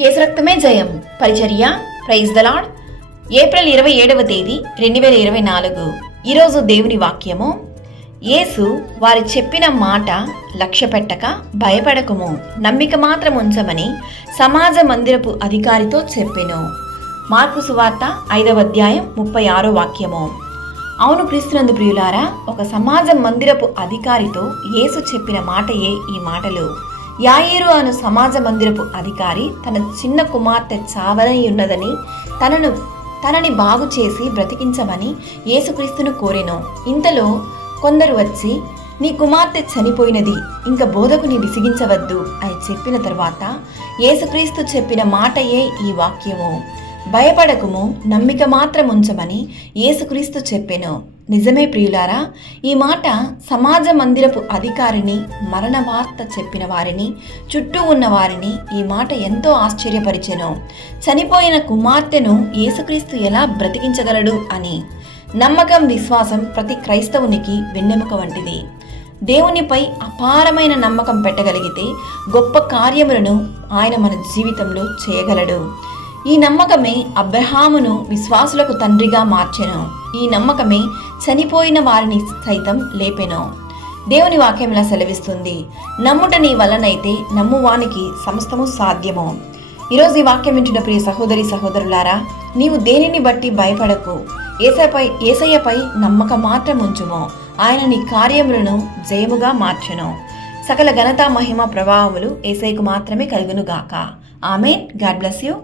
యేసు రక్తమే జయం. పరిచర్య. Praise the Lord. ఏప్రిల్ 27వ తేదీ 2024. ఈరోజు దేవుని వాక్యము. యేసు వారి చెప్పిన మాట లక్ష్య పెట్టక భయపడకుము, నమ్మిక మాత్రం ఉంచమని సమాజ మందిరపు అధికారితో చెప్పెను. మార్కు సువార్త 5వ అధ్యాయం 36వ వాక్యము. అవును క్రీస్తునందు ప్రియులారా, ఒక సమాజ మందిరపు అధికారితో యేసు చెప్పిన మాటయే ఈ మాటలు. యాయీరు అను సమాజ మందిరపు అధికారి తన చిన్న కుమార్తె చావనయున్నదని తనని బాగు చేసి బ్రతికించమని యేసుక్రీస్తును కోరెను. ఇంతలో కొందరు వచ్చి, నీ కుమార్తె చనిపోయినది, ఇంక బోధకుని విసిగించవద్దు అని చెప్పిన తర్వాత యేసుక్రీస్తు చెప్పిన మాటయే ఈ వాక్యము. భయపడకుము, నమ్మిక మాత్రం ఉంచమని యేసుక్రీస్తు చెప్పెను. నిజమే ప్రియులారా, ఈ మాట సమాజ మందిరపు అధికారిని, మరణ వార్త చెప్పిన వారిని, చుట్టూ ఉన్న వారిని ఈ మాట ఎంతో ఆశ్చర్యపరిచెను. చనిపోయిన కుమార్తెను యేసుక్రీస్తు ఎలా బ్రతికించగలడు అని. నమ్మకం, విశ్వాసం ప్రతి క్రైస్తవునికి వెన్నెముక వంటిది. దేవునిపై అపారమైన నమ్మకం పెట్టగలిగితే గొప్ప కార్యములను ఆయన మన జీవితంలో చేయగలడు. ఈ నమ్మకమే అబ్రహామును విశ్వాసులకు తండ్రిగా మార్చెను. ఈ నమ్మకమే చనిపోయిన వారిని సైతం లేపెను. దేవుని వాక్యం ఇలా సెలవిస్తుంది, నమ్ముట నీ వలనైతే నమ్మువానికి సమస్తము సాధ్యము. ఈరోజు ఈ వాక్యం వింటున్న ప్రియ సహోదరి సహోదరులారా, నీవు దేనిని బట్టి భయపడకు, యేసయ్యపై నమ్మకం మాత్రం ఉంచుము. ఆయన నీ కార్యములను జయముగా మార్చెను. సకల ఘనత, మహిమ, ప్రభావములు యేసయ్యకు మాత్రమే కలుగును గాక. ఆమేన్. God bless you.